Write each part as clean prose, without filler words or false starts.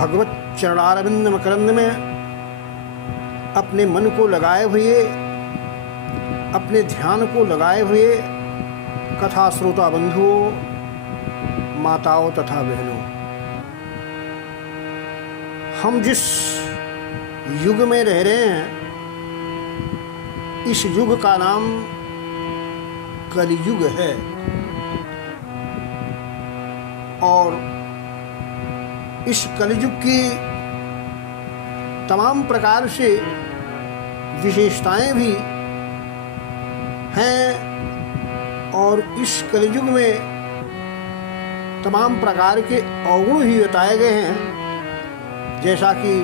भगवत चरणारविंद मकरंद में अपने मन को लगाए हुए, अपने ध्यान को लगाए हुए कथा श्रोता बंधुओं, माताओं तथा बहनों, हम जिस युग में रह रहे हैं, इस युग का नाम कलियुग है। और इस कलियुग की तमाम प्रकार से विशेषताएं भी हैं और इस कलियुग में तमाम प्रकार के अवगुण भी बताए गए हैं। जैसा कि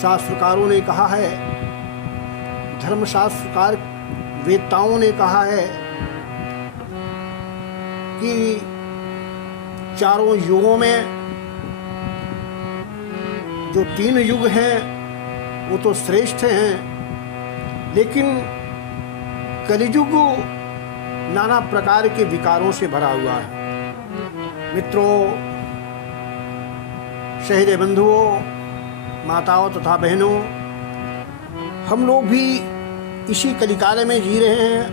शास्त्रकारों ने कहा है, धर्मशास्त्रकार वेदताओं ने कहा है कि चारों युगों में जो 3 युग हैं वो तो श्रेष्ठ हैं, लेकिन कलियुग नाना प्रकार के विकारों से भरा हुआ है। मित्रों, शहीद बंधुओं, माताओं तथा बहनों, हम लोग भी इसी कलिकाल में जी रहे हैं,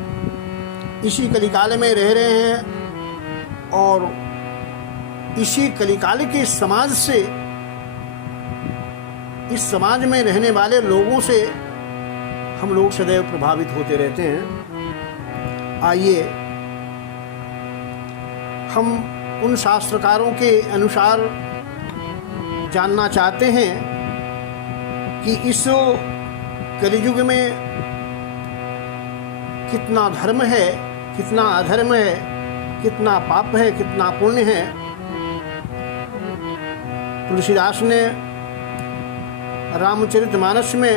इसी कलिकाल में रह रहे हैं और इसी कलिकाल के समाज से, इस समाज में रहने वाले लोगों से हम लोग सदैव प्रभावित होते रहते हैं। आइए हम उन शास्त्रकारों के अनुसार जानना चाहते हैं कि इस कलियुग में कितना धर्म है, कितना अधर्म है, कितना पाप है, कितना पुण्य है। तुलसीदास ने रामचरितमानस में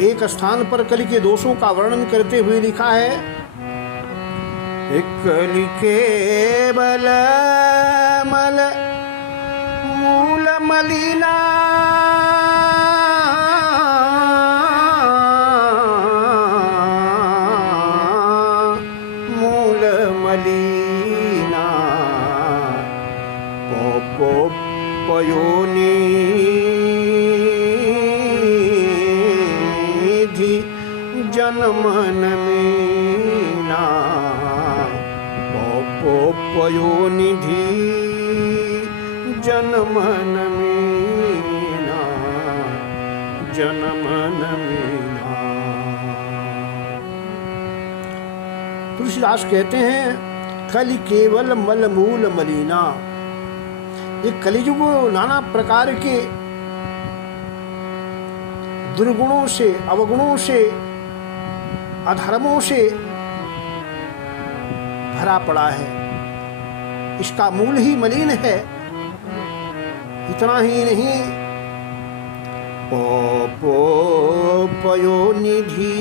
एक स्थान पर कलि के दोषों का वर्णन करते हुए लिखा है, कलि केवल मल मूल मलिना, मूल मलिना पयोनिधि जनमन मीना, पयोनिधि जनमन मीना, जनमन मीना। तुलसीदास कहते हैं, कलि केवल मल मूल मलिना। ये कलियुग नाना प्रकार के दुर्गुणों से, अवगुणों से, अधर्मों से भरा पड़ा है। इसका मूल ही मलिन है। इतना ही नहीं, पयोनिधि,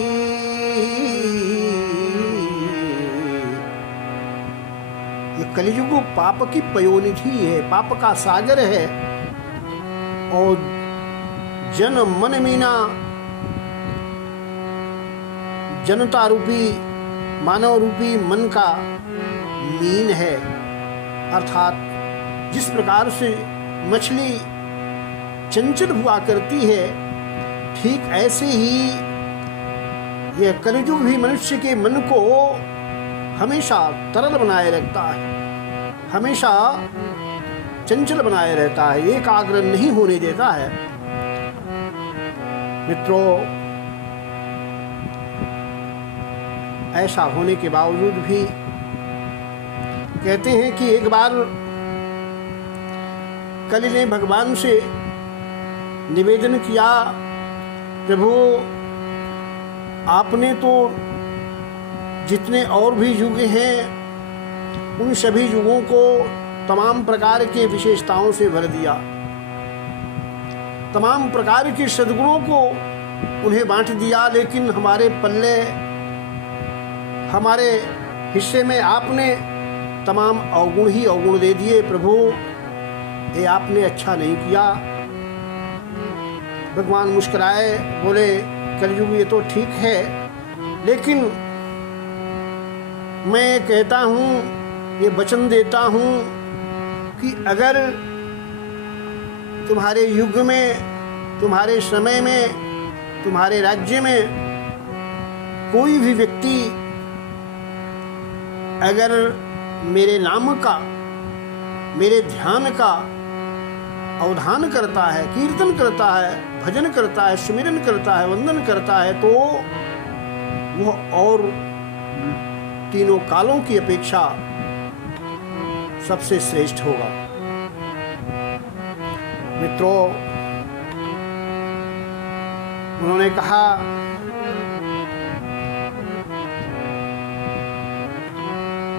ये कलियुग पाप की पयोनिधि है, पाप का सागर है। और जन मन मीना, जनता रूपी, मानव रूपी मन का मीन है। अर्थात जिस प्रकार से मछली चंचल हुआ करती है, ठीक ऐसे ही यह कलियुग भी मनुष्य के मन को हमेशा तरल बनाए रखता है, हमेशा चंचल बनाए रहता है, एकाग्र नहीं होने देता है। मित्रों, ऐसा होने के बावजूद भी कहते हैं कि एक बार कलि ने भगवान से निवेदन किया, प्रभु आपने तो जितने और भी युग हैं उन सभी युगों को तमाम प्रकार के विशेषताओं से भर दिया, तमाम प्रकार के सद्गुणों को उन्हें बांट दिया, लेकिन हमारे पल्ले, हमारे हिस्से में आपने तमाम अवगुण ही अवगुण दे दिए। प्रभु ये आपने अच्छा नहीं किया। भगवान मुस्कुराए, बोले कलयुग ये तो ठीक है, लेकिन मैं कहता हूँ, ये वचन देता हूँ कि अगर तुम्हारे युग में, तुम्हारे समय में, तुम्हारे राज्य में कोई भी व्यक्ति अगर मेरे नाम का, मेरे ध्यान का अवधान करता है, कीर्तन करता है, भजन करता है, सुमिरन करता है, वंदन करता है, तो वह और तीनों कालों की अपेक्षा सबसे श्रेष्ठ होगा। मित्रों, उन्होंने कहा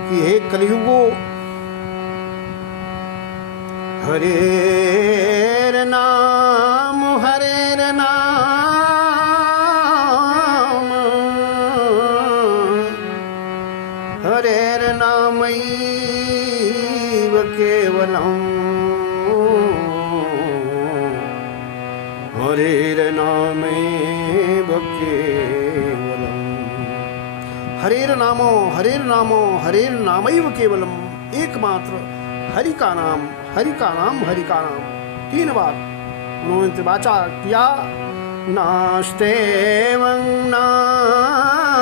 कि हे कलियुगो, हरेर नाम, हरेर नाम, हरेर नामैव केवलम्, हरेर नामैव केवलम्। हरेर नामो, हरेर नामो, हरेर नामैव केवलम्। एकमात्र हरि का नाम, हरि का नाम, हरि का नाम। 3 बार उन्होंने त्रिवाचा किया। नास्तेवं, नास्तेवं,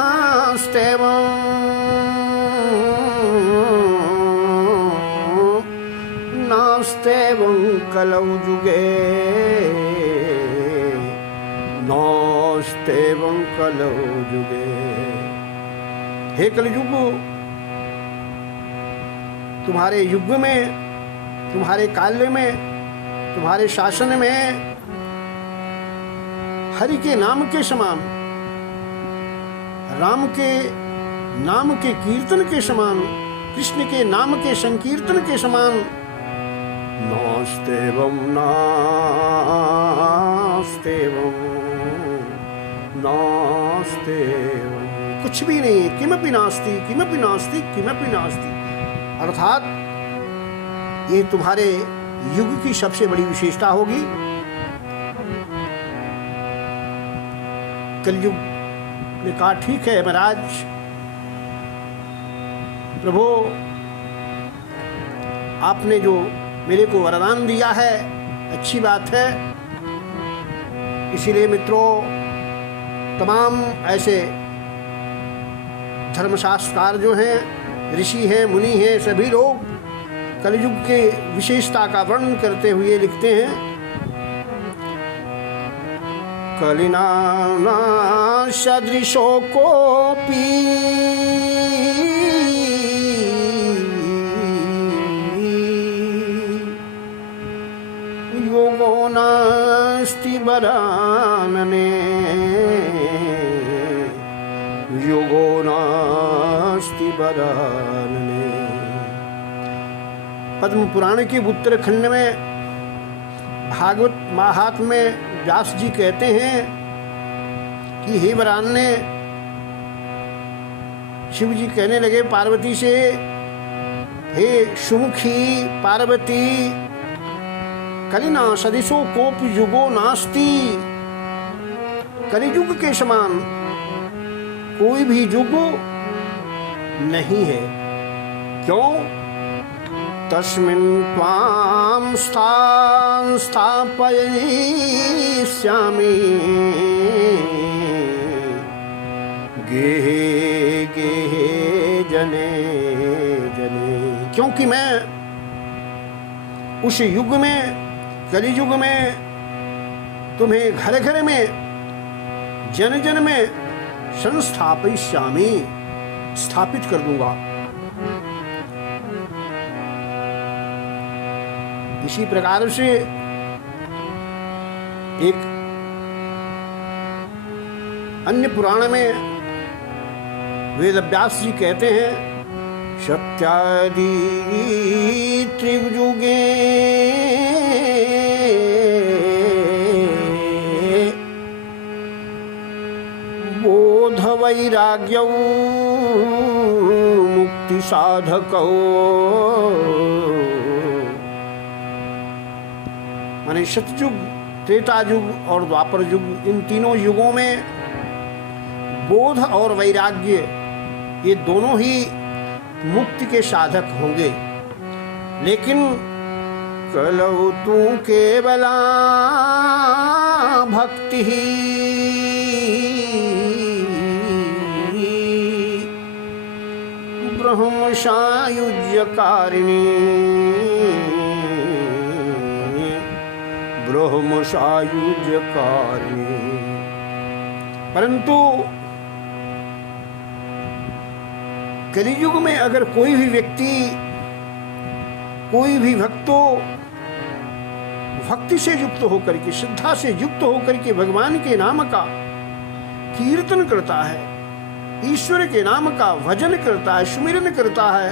नास्तेवं कलौ जुगे, नास्तेवं कलौ जुगे। हे कलयुग, तुम्हारे युग में, तुम्हारे काल में, तुम्हारे शासन में हरि के नाम के समान, राम के नाम के कीर्तन के समान, कृष्ण के नाम के संकीर्तन के समान नास्तेवं, नास्तेवं, नास्तेवं, कुछ भी नहीं, किमपि नास्ति, किमपि नास्ति, किमपि नास्ति। अर्थात ये तुम्हारे युग की सबसे बड़ी विशेषता होगी। कलयुग ने कहा ठीक है महाराज, प्रभु आपने जो मेरे को वरदान दिया है अच्छी बात है। इसीलिए मित्रों, तमाम ऐसे धर्मशास्त्रकार जो हैं, ऋषि हैं, मुनि हैं, सभी लोग कलयुग के विशेषता का वर्णन करते हुए लिखते हैं, कलिना सदृशो कोपि योगो नास्ति वरानने, योगो नास्ति वरानने। पद्म पुराण के उत्तरखंड में भागवत महात्म्य में व्यास जी कहते हैं कि हे वरान्य, शिव जी कहने लगे पार्वती से, हे सुमुखी पार्वती, कलिना सदृशो कोपि युगो नास्ति, कलियुग के समान कोई भी युग नहीं है। क्यों? तस्मिन् त्वां स्थापयिष्यामि गेहे गेहे जने जने। क्योंकि मैं उस युग में, कलियुग में तुम्हें घर घर में, जन जन में संस्थापयिष्यामि, स्थापित कर दूंगा। इसी प्रकार से एक अन्य पुराण में वेदव्यास जी कहते हैं, सत्यादि त्रियुगे बोध वैराग्यौ मुक्ति साधकौ। माने सतयुग, त्रेता युग और द्वापर युग, इन तीनों युगों में बोध और वैराग्य ये दोनों ही मुक्ति के साधक होंगे। लेकिन कलौ तू केवला भक्ति ब्रह्म सायुज्य कारिणी ब्रह्म सायुज्य कारिणी। परंतु कलियुग में अगर कोई भी व्यक्ति, कोई भी भक्तो भक्ति से युक्त होकर के, श्रद्धा से युक्त होकर के भगवान के नाम का कीर्तन करता है, ईश्वर के नाम का भजन करता है, सुमिरन करता है,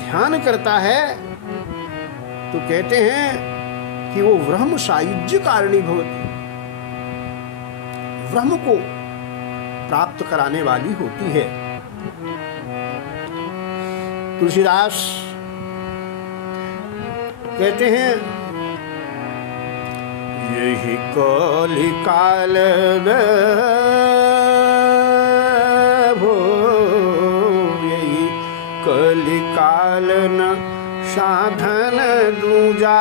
ध्यान करता है, तो कहते हैं कि वो ब्रह्म सायुज्य कारिणी भवति, ब्रह्म को प्राप्त कराने वाली होती है। तुलसीदास कहते हैं यही कलिकाल भो, यही कलिकाल न साधन दूजा,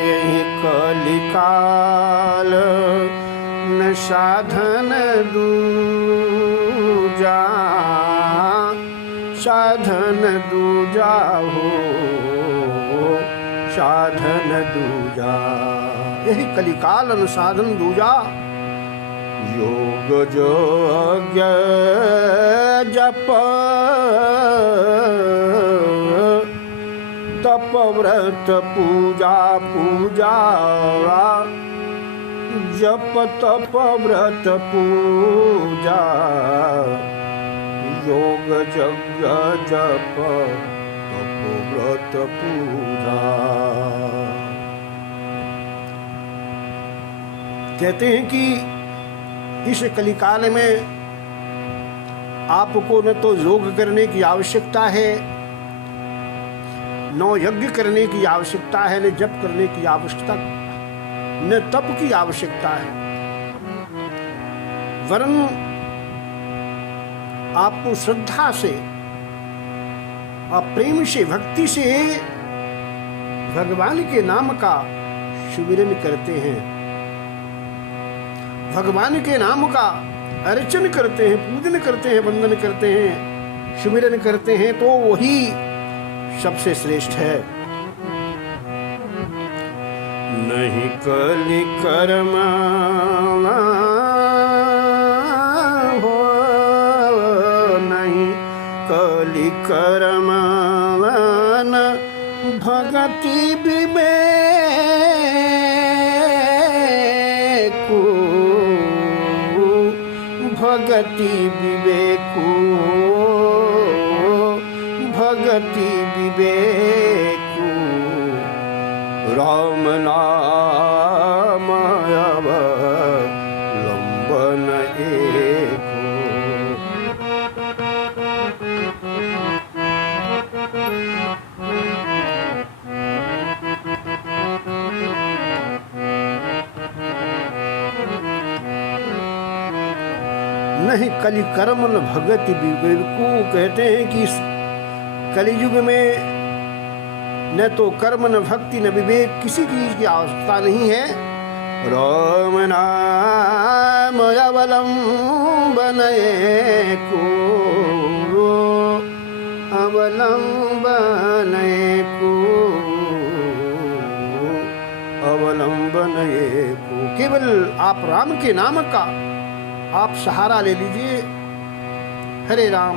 यही कलिकाल न साधन दूजा, साधन दूजा हो, साधन दूजा, यही कलिकाल न साधन दूजा। योग जोग्य जप तप व्रत पूजा पूजा, जप तप व्रत पूजा, योग यज्ञ जप तप व्रत पूजा। कहते हैं कि इस कलिकाल में आपको न तो योग करने की आवश्यकता है, न यज्ञ करने की आवश्यकता है, न जप करने की आवश्यकता, न तप की आवश्यकता है, वरन आपको श्रद्धा से और प्रेम से, भक्ति से भगवान के नाम का सुमिरन करते हैं, भगवान के नाम का अर्चन करते हैं, पूजन करते हैं, वंदन करते हैं, सुमिरन करते हैं, तो वही सबसे श्रेष्ठ है। नहीं कलि कर्म हो, नहीं कलि कर्म भगति विवेक, भगति विवेक, भगति विवेक, राम नाम अवलंबन एको। नहीं कलि कर्म न भगति विवेक को, कहते हैं कि कलियुग में न तो कर्म न भक्ति न विवेक, किसी चीज की आवश्यकता नहीं है। राम नाम अवलंबन एको, अवलंबन एको, अवलंबन एको। केवल आप राम के नाम का आप सहारा ले लीजिए। हरे राम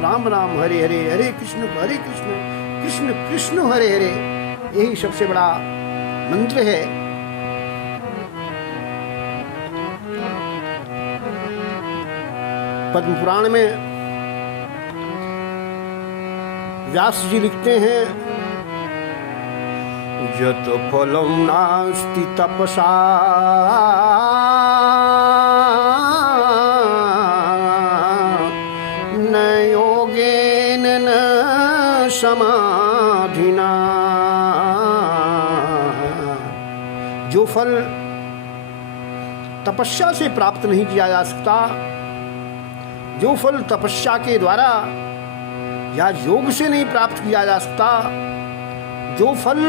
राम राम हरे हरे, हरे कृष्ण कृष्ण कृष्ण हरे हरे, यही सबसे बड़ा मंत्र है। पद्म पुराण में व्यास जी लिखते हैं यत फलम नास्ति तपसा न योगेन न समाधिना। जो फल तपस्या से प्राप्त नहीं किया जा सकता, जो फल तपस्या के द्वारा या योग से नहीं प्राप्त किया जा सकता, जो फल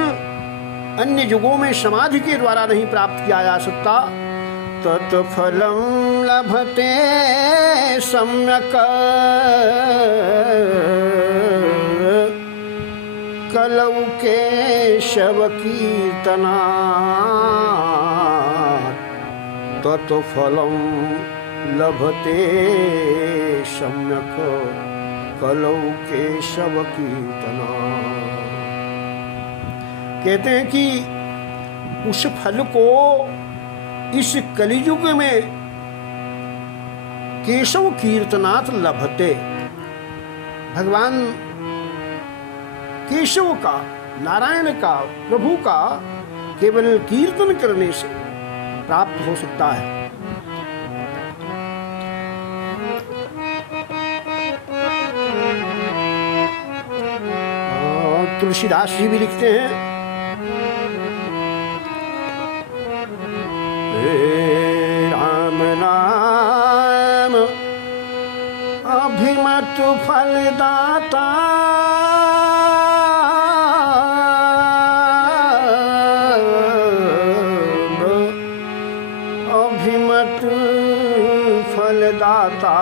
अन्य युगों में समाधि के द्वारा नहीं प्राप्त किया जा सकता, तत्फलं लभते सम्यक कलौ केशव कीर्तनात्, तत्फलं लभते सम्यक कलौ केशव कीर्तनात्। कहते हैं कि उस फल को इस कलियुग में केशव कीर्तनात् लभते, भगवान केशव का, नारायण का, प्रभु का केवल कीर्तन करने से प्राप्त हो सकता है। तुलसीदास जी भी लिखते हैं, राम नाम अभिमत फलदाता, अभिमत फलदाता,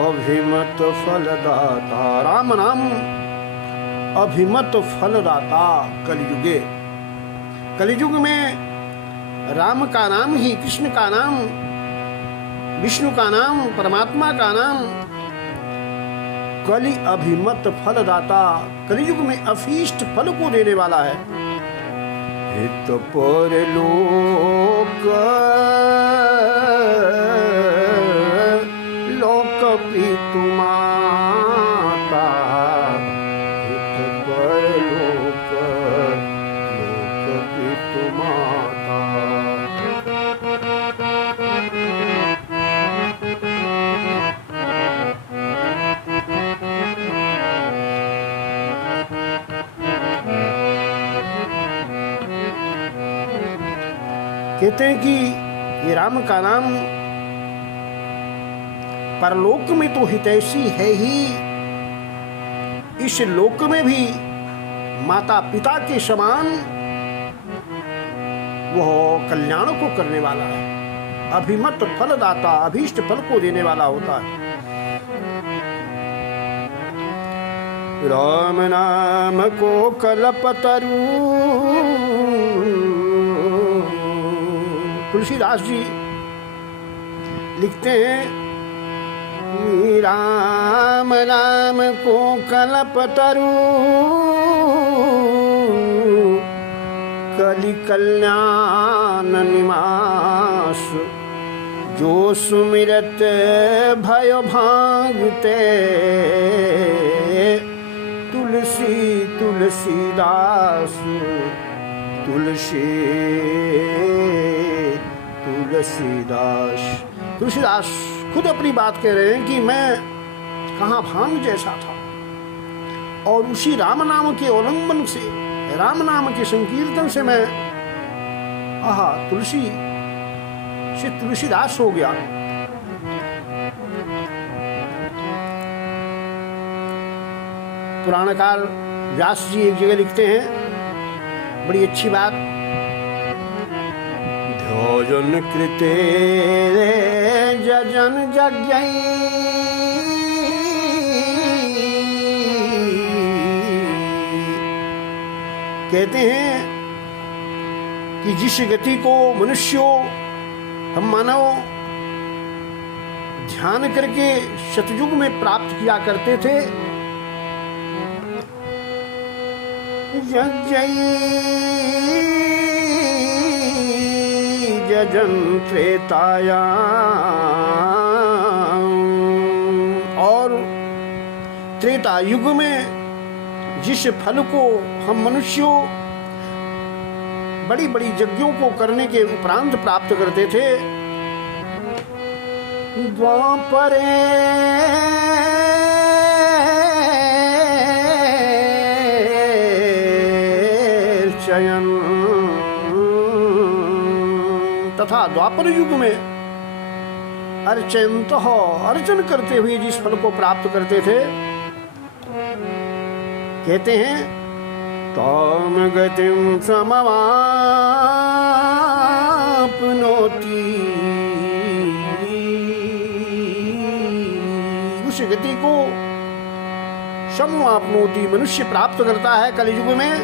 अभिमत फलदाता। राम नाम अभिमत फलदाता कलियुगे। कलियुग में राम का नाम ही, कृष्ण का नाम, विष्णु का नाम, परमात्मा का नाम कलि अभिमत फलदाता, कलियुग में अभीष्ट फल को देने वाला है। हित परलोक लोक पितु माता, हित परलोक लोक पितु माता। कहते हैं कि ये राम का नाम परलोक में तो हितैषी है ही, इस लोक में भी माता पिता के समान वह कल्याण को करने वाला है। अभिमत फलदाता, अभीष्ट फल को देने वाला होता है। राम नाम को कल्पतरु, तुलसीदास जी लिखते हैं, राम नाम को कल्पतरु कलि कल्याण निवास, जो सुमिरत भय भागते तुलसी तुलसीदास, तुलसीदास। तुलसीदास खुद अपनी बात कह रहे हैं कि मैं कहाँ भांग जैसा था, और उसी राम नाम के अवलंबन से, राम नाम के संकीर्तन से मैं तुलसी से तुलसीदास हो गया। पुराणकार व्यास जी एक जगह लिखते हैं, बड़ी अच्छी बात, ध्योजन कृते जजन जज्ञै, कहते हैं कि जिस गति को मनुष्यों, हम मानव ध्यान करके सतयुग में प्राप्त किया करते थे, जजन त्रेताया, और त्रेता युग में जिस फल को हम मनुष्यों बड़ी बड़ी यज्ञों को करने के उपरांत प्राप्त करते थे, द्वापरे चयन, तथा द्वापर युग में अर्चन करते हुए जिस फल को प्राप्त करते थे, कहते हैं ताम गतिम समवाप्नोति, उस गति को समवाप्नोति मनुष्य प्राप्त करता है कलयुग में।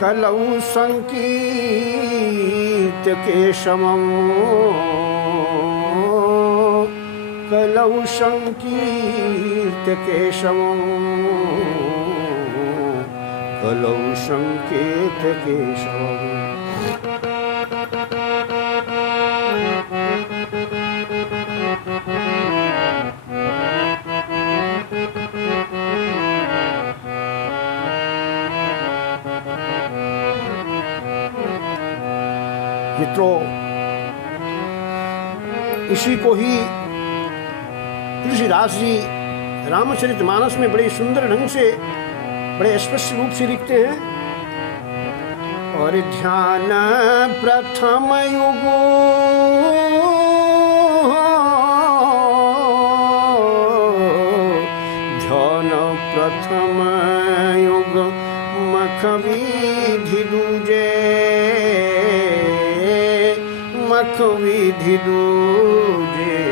कलौ संकीर्त केशवम्, कलौ संकीर्त केशवम्, कलौ संकीर्त केशवम्। मित्रों, इसी को ही तुलसीदास जी रामचरितमानस में बड़े सुंदर ढंग से, बड़े स्पष्ट रूप से लिखते हैं। और ध्यान प्रथम युग, ध्यान प्रथम युग मख विधि दूजे, मख विधि दूजे,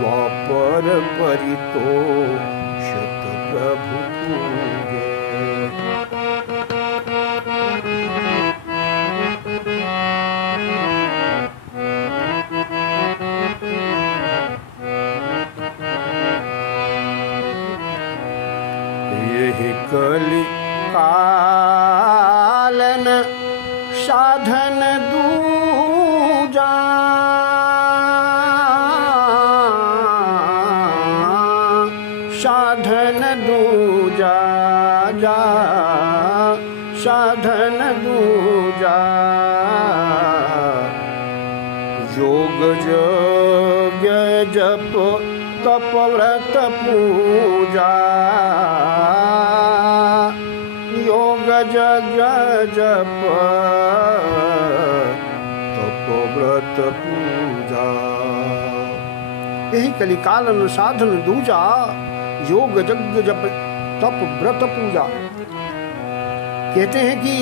द्वापर परितोषत प्रभु पूजे। यही कलि कालन साधन दूजा, साधन दूजा, जा साधन दूजा, योग यज्ञ जप तप व्रत पूजा, योग यज्ञ जप तप व्रत पूजा। यही कलिकालन साधन दूजा, योग यज्ञ जप तप व्रत पूजा। कहते हैं कि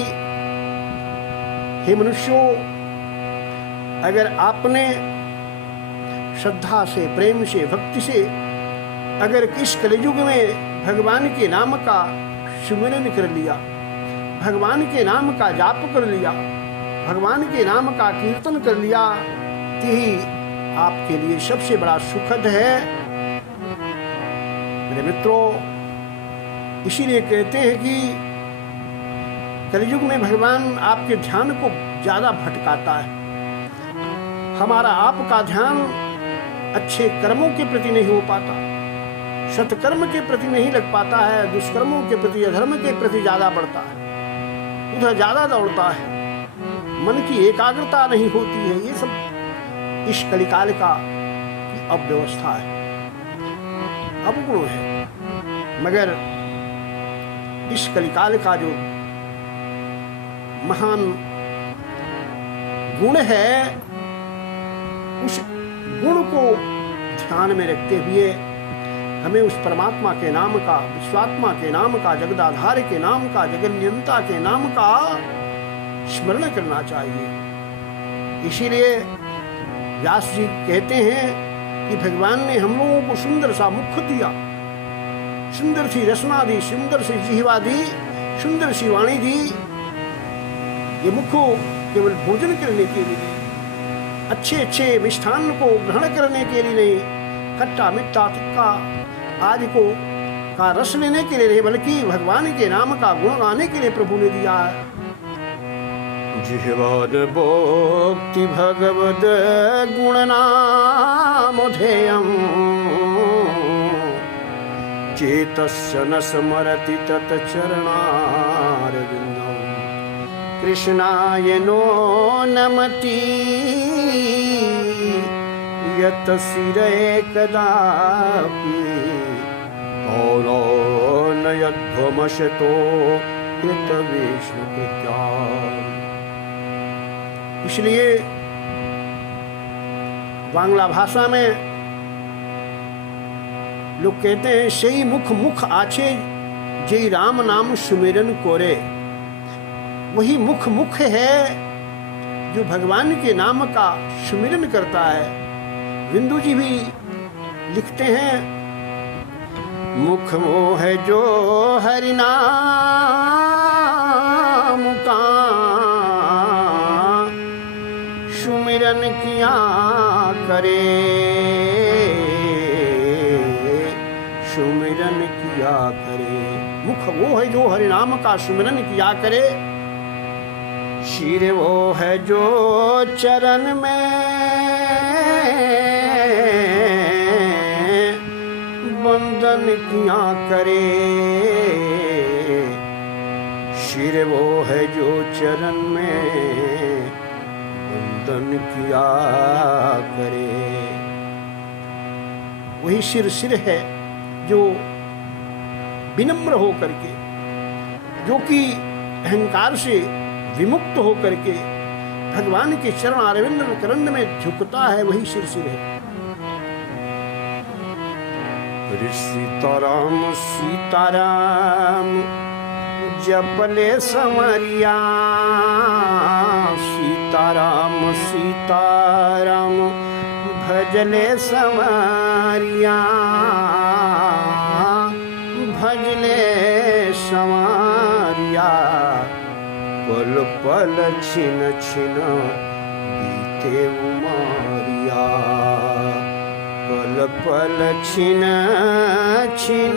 हे मनुष्यों, अगर आपने श्रद्धा से, प्रेम से, भक्ति से अगर इस कलियुग में भगवान के नाम का सुमिरन कर लिया, भगवान के नाम का जाप कर लिया, भगवान के नाम का कीर्तन कर लिया, तो ही आपके लिए सबसे बड़ा सुखद है। मेरे मित्रों, इसीलिए कहते हैं कि कलयुग में भगवान आपके ध्यान को ज्यादा भटकाता है। हमारा आपका ध्यान अच्छे कर्मों के प्रति नहीं हो पाता, सत्कर्म के प्रति नहीं लग पाता है, दुष्कर्मों के प्रति, अधर्म के प्रति ज्यादा बढ़ता है, उधर ज्यादा दौड़ता है, मन की एकाग्रता नहीं होती है। ये सब इस कलिकाल का अव्यवस्था है, अवगुण है। मगर इस कलिकाल का जो महान गुण है, उस गुण को ध्यान में रखते हुए हमें उस परमात्मा के नाम का, विश्वात्मा के नाम का, जगदाधार के नाम का, जगन्यंता के नाम का स्मरण करना चाहिए। इसीलिए व्यास जी कहते हैं कि भगवान ने हम लोगों को सुंदर सा मुख दिया, सुंदर सी रसना दी, सुंदर सी जिह्वा दी, सुंदर सी वाणी दी। ये मुख केवल भोजन करने के लिए, अच्छे अच्छे मिष्ठान को ग्रहण करने के लिए नहीं, खट्टा मिठा तिक्का आदि को का रस लेने के लिए नहीं, बल्कि भगवान के नाम का गुण गाने के लिए प्रभु ने दिया है। जिह्वान भोक्ति भगवद गुण नामधेयम्, चेतस्य न स्मरति तत् चरणारविन्दम्, कृष्णाय नो नमति यत् शिरे कदापि, पौरो न यध्वमशतो कृत विष्णुकृत्या। इसलिए बांग्ला भाषा में लोग कहते हैं सही मुख मुख आछे जय राम नाम सुमिरन कोरे। वही मुख मुख है जो भगवान के नाम का सुमिरन करता है। बिंदु जी भी लिखते हैं मुख वो है जो हरि नाम का सुमिरन किया करे, सुमिरन किया करे। मुख वो है जो हरि नाम का सुमिरन किया करे, सिर वो है जो चरण में वंदन किया करे, सिर वो है जो चरण में वंदन किया करे। वही सिर है जो विनम्र हो करके, जो कि अहंकार से विमुक्त हो करके भगवान के चरण अरविंद करंद में झुकता है, वही सिर है। सीताराम सीताराम जपले समरिया, सीताराम सीताराम भजले समरिया, भजले समरिया। पल पल छिन छिन बीते उमरिया, पल पल छिन छिन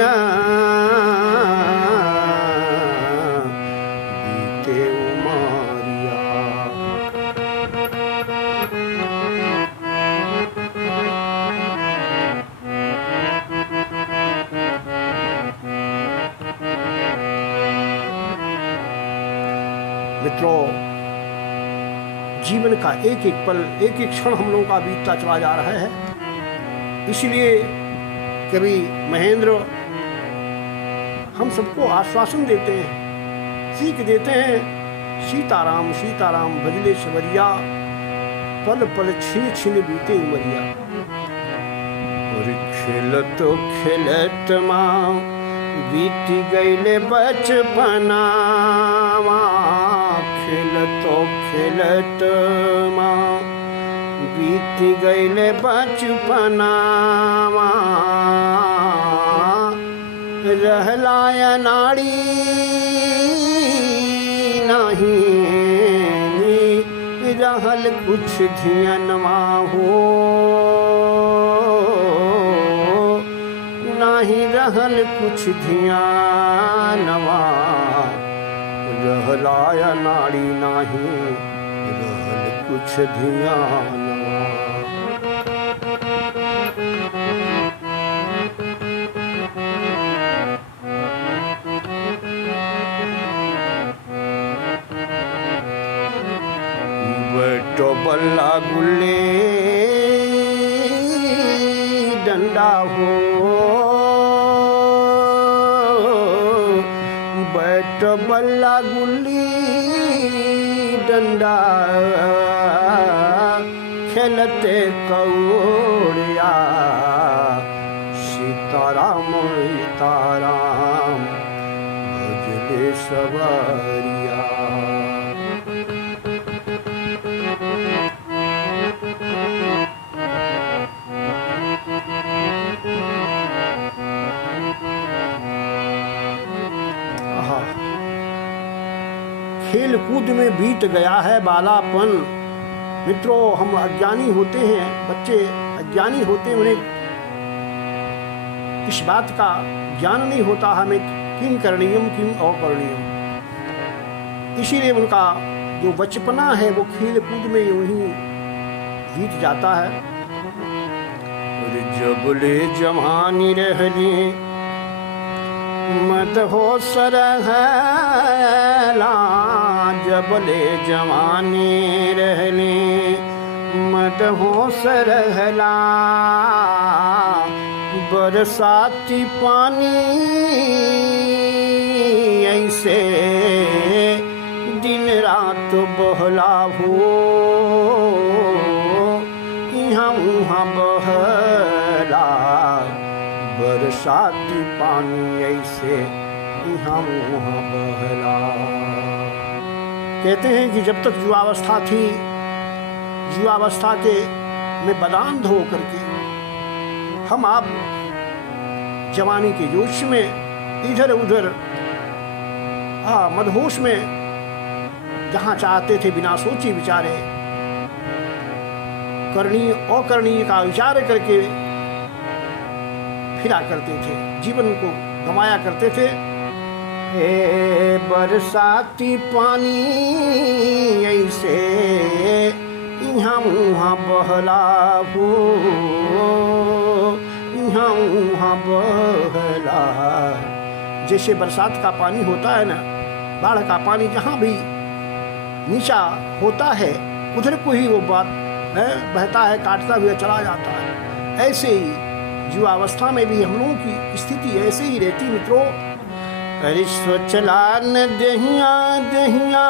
बीते उमरिया। मित्रों, जीवन का एक एक पल, एक एक क्षण हम लोगों का बीतता चला जा रहा है। इसलिए कवि महेंद्र हम सबको आश्वासन देते हैं, सीख देते हैं, सीताराम सीताराम भजले सवरिया, पल पल छिन छिन बीते उमरिया। और खेलत खेलत माँ बीत गईले बचपना, खेलत खेलत माँ बीत गईले बचपना, रहलाय नाड़ी नहीं रहल कुछ धियनवा हो, नहीं रहल कुछ धियानवा, रहलाय नाड़ी नहीं रहल कुछ धियानवा। बैठो बल्ला गुल्ले डंडा हो, बैठो बल्ला गुल्ली डंडा, खेलते कौड़िया, सीताराम सीताराम भजले सवरिया। खेल कूद में बीत गया है बालापन। मित्रों, हम अज्ञानी होते हैं, बच्चे अज्ञानी होते हैं, उन्हें इस बात का ज्ञान नहीं होता हमें किम करणीयम किम अकरणीयम। इसीलिए उनका जो बचपना है वो खेल कूद में यूं ही बीत जाता है। जबले जवानी रहली मत हो सरहला, जबले जवानी रहली मत हो सरहला, बरसाती पानी ऐसे दिन रात बहला हो, यहाँ वहाँ बहला बरसाती पानी ऐसे यहाँ वहाँ बहला। कहते हैं कि जब तक युवावस्था थी, युवावस्था के में बदांध हो करके हम आप जवानी के जोश में इधर उधर मदहोश में जहाँ चाहते थे बिना सोचे विचारे करनीय अकरणीय का विचार करके फिरा करते थे, जीवन को गंवाया करते थे। हे बरसाती पानी ऐसे यहाँ वहाँ बहला हो, यहाँ वहाँ बहला। जैसे बरसात का पानी होता है ना, बाढ़ का पानी जहाँ भी नीचा होता है उधर को ही वो बात है बहता है, काटता हुआ चला जाता है। ऐसे ही युवावस्था में भी हम लोगों की स्थिति ऐसे ही रहती मित्रों। अरे सोचला न दहिया दहिया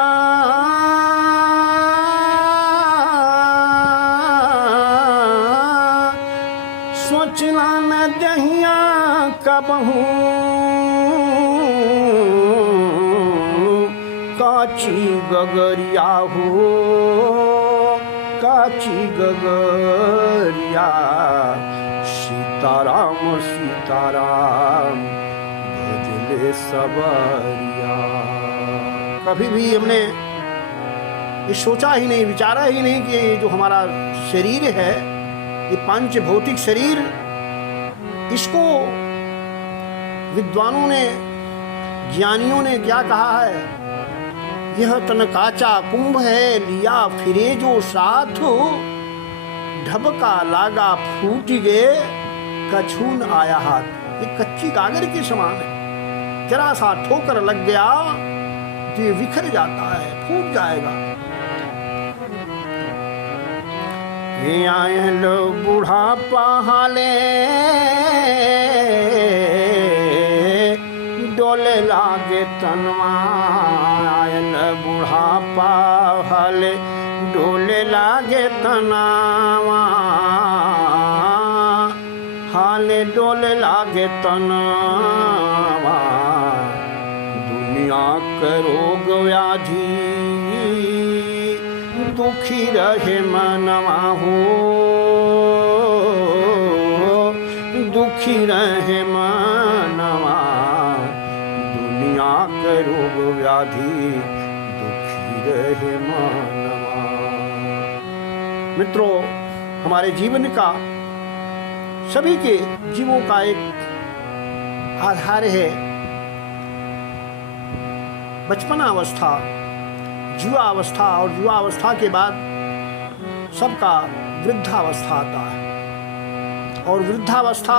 सोचला न दहिया कबहू काची गगरिया हो, काची गगरिया। सीताराम सीताराम भजले सबरिया। कभी भी हमने ये सोचा ही नहीं, विचारा ही नहीं कि जो हमारा शरीर है, ये पांच भौतिक शरीर, इसको विद्वानों ने, ज्ञानियों ने क्या कहा है, यह तन काचा कुंभ है लिया फिरे जो साथ, ढबका लागा फूट गे कछून आया हाथ। ये कच्ची गागर के समान है, जरा सा ठोकर लग गया तो ये बिखर जाता है, फूट जाएगा। ये आयल बुढ़ापा हाले डोले लागे तनवा, आयल बुढ़ापा हाले डोले लागे तनावा, हाले डोले लागे तनावा। दुनिया के रोग व्याधि दुखी रहे मनवा हो, दुखी रहे मनवा। दुनिया के रोग व्याधि दुखी रहे मनवा। मित्रों, हमारे जीवन का, सभी के जीवों का एक आधार है बचपना अवस्था, युवावस्था, और युवावस्था के बाद सबका वृद्धावस्था आता है। और वृद्धावस्था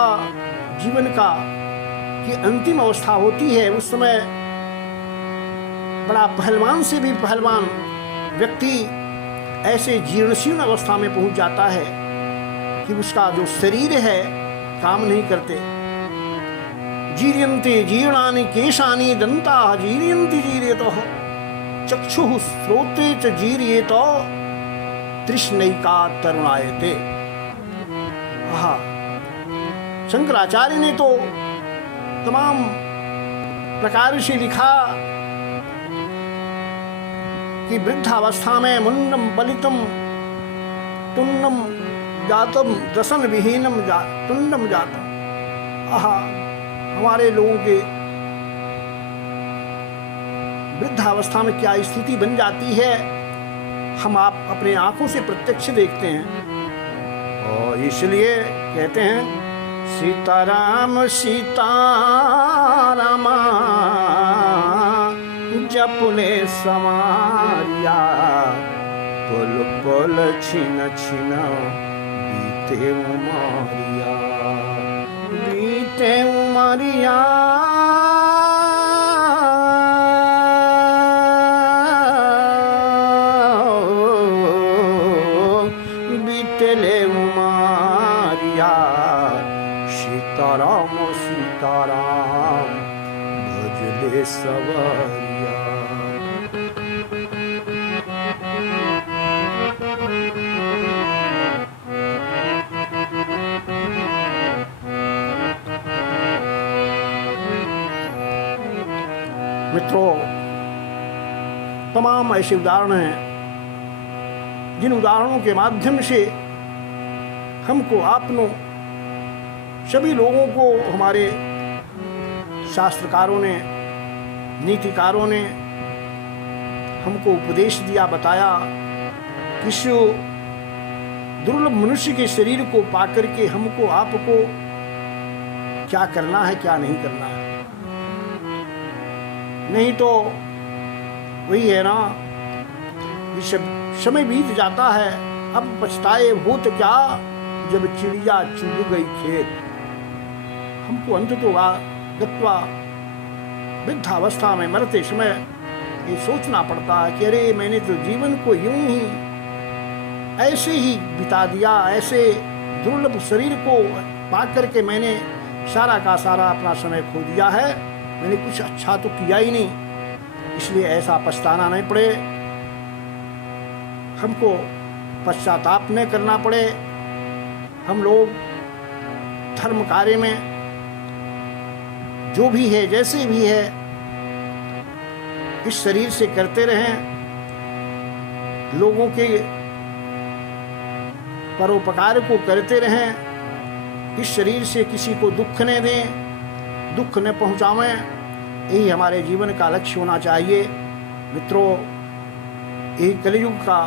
जीवन का की अंतिम अवस्था होती है। उस समय बड़ा पहलवान से भी पहलवान व्यक्ति ऐसे जीर्णशीर्ण अवस्था में पहुंच जाता है कि उसका जो शरीर है काम नहीं करते। जीर्यन्ते जीर्णानि केशानि दंताः जीर्यन्ति जीर्यतः चक्षुः श्रोत्रे च जीर्येत तृष्णैका तरुणायते। शंकराचार्य ने तो तमाम प्रकार से लिखा कि वृद्धावस्था में मुंडम बलितम तुन्नम जातम दसन विहीनम तुंडम जातम। हमारे लोगों के वृद्धावस्था में क्या स्थिति बन जाती है, हम आप अपने आंखों से प्रत्यक्ष देखते हैं। और इसलिए कहते हैं सीताराम सीताराम जपने समारिया, पल पल छिन छिन बीते उमरिया, बीते उमरिया। बीतले उमरिया, सीताराम सीताराम भजले सवरिया। मित्रों, तमाम ऐसे उदाहरण हैं जिन उदाहरणों के माध्यम से हमको, आपनों, सभी लोगों को हमारे शास्त्रकारों ने, नीतिकारों ने हमको उपदेश दिया, बताया कि इस दुर्लभ मनुष्य के शरीर को पाकर के हमको, आपको क्या करना है, क्या नहीं करना है। नहीं तो वही है ना, ये समय बीत जाता है, अब पछताए हो तो क्या, जब चिड़िया चुग गई खेत। हमको अंत तो गत्वा वृद्धावस्था में मरते समय ये सोचना पड़ता है कि अरे मैंने तो जीवन को यूं ही ऐसे ही बिता दिया, ऐसे दुर्लभ शरीर को पाकर के मैंने सारा का सारा अपना समय खो दिया है, मैंने कुछ अच्छा तो किया ही नहीं, इसलिए ऐसा पछताना नहीं पड़े, हमको पश्चाताप न करना पड़े। हम लोग धर्म कार्य में जो भी है, जैसे भी है, इस शरीर से करते रहें, लोगों के परोपकार को करते रहें, इस शरीर से किसी को दुख न दें, दुख न पहुंचावें, यही हमारे जीवन का लक्ष्य होना चाहिए। मित्रों, यही कलयुग का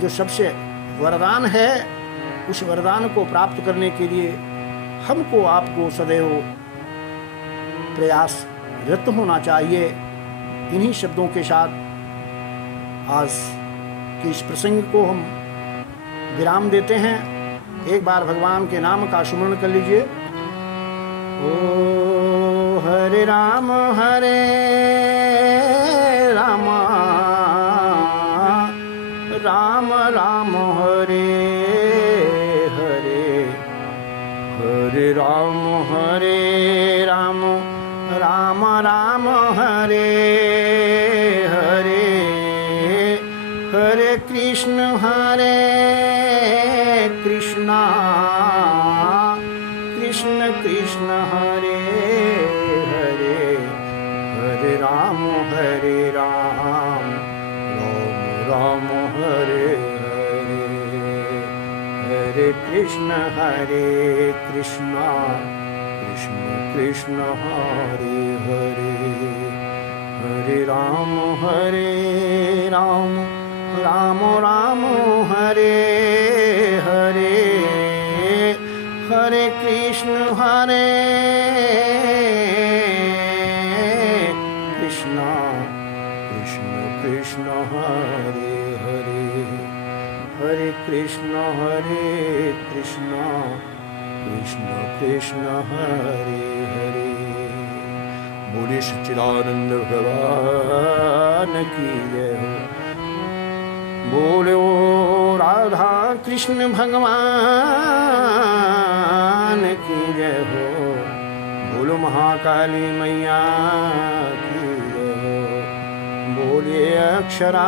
जो सबसे वरदान है, उस वरदान को प्राप्त करने के लिए हमको, आपको सदैव प्रयासरत होना चाहिए। इन्हीं शब्दों के साथ आज के इस प्रसंग को हम विराम देते हैं। एक बार भगवान के नाम का सुमरण कर लीजिए। ओ हरे राम राम राम हरे हरे, हरे राम राम राम हरे हरे, हरे कृष्ण कृष्ण कृष्ण हरे हरे, हरे राम राम राम हरे हरे, हरे कृष्ण कृष्ण कृष्ण हरे हरे, हरे राम राम राम हरे हरे, हरे कृष्ण कृष्ण हरे हरे, हरे कृष्ण कृष्ण कृष्ण हरे हरे। बोले सच्चिदानंद भगवान की जय हो। बोलो राधा कृष्ण भगवान की जय हो। बोलो महाकाली मैया की जय हो। बोले अक्षरापीठ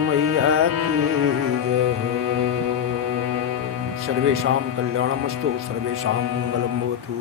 मैया की जय हो। सर्वेषां कल्याणमस्तु, सर्वेषां मंगलं भवतु।